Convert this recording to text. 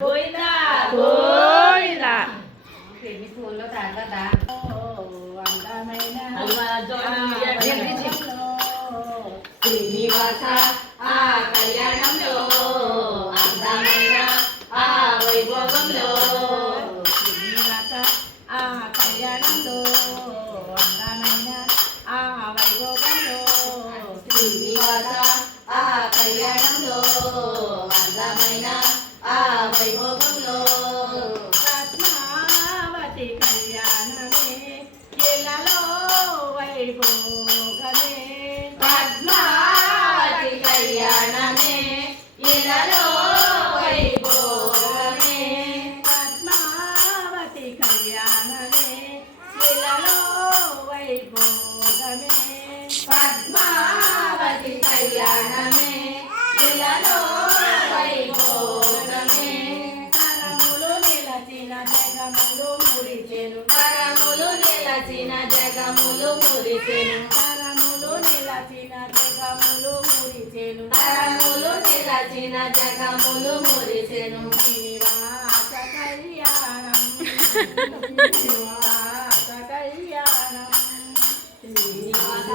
గోవిందా గోవిందా మీ ఫోన్లో తాగదా శ్రీనివాస ఆ కళ్యాణంలో అందమైన ఆ వైభోగంలో శ్రీనివాస ఆ కళ్యాణంలో అందమైన ఆ వైభోగంలో శ్రీనివాస ఆ కళ్యాణంలో అందమైన ఆ వైభోగంలో పద్మావతి కళ్యాణమే ఇళ్ళలో వైభోగమే పద్మావతి కళ్యాణమే ఇలలో వైభోగమే పద్మావతి కళ్యాణమే ఇళ్ళలో వైభోగమే పద్మావతి కళ్యాణమే ఇలలో వైభోగమే తరములు నిలచిన జగములు మురిచెను తరములు నిలచిన జగములు మురిసెను తరములు నిలచిన జగములు మురిచెను తరములు నిలచిన జగములు మురిసెను శ్రీనివాస కళ్యాణం శ్రీనివాస కళ్యాణం శ్రీనివాస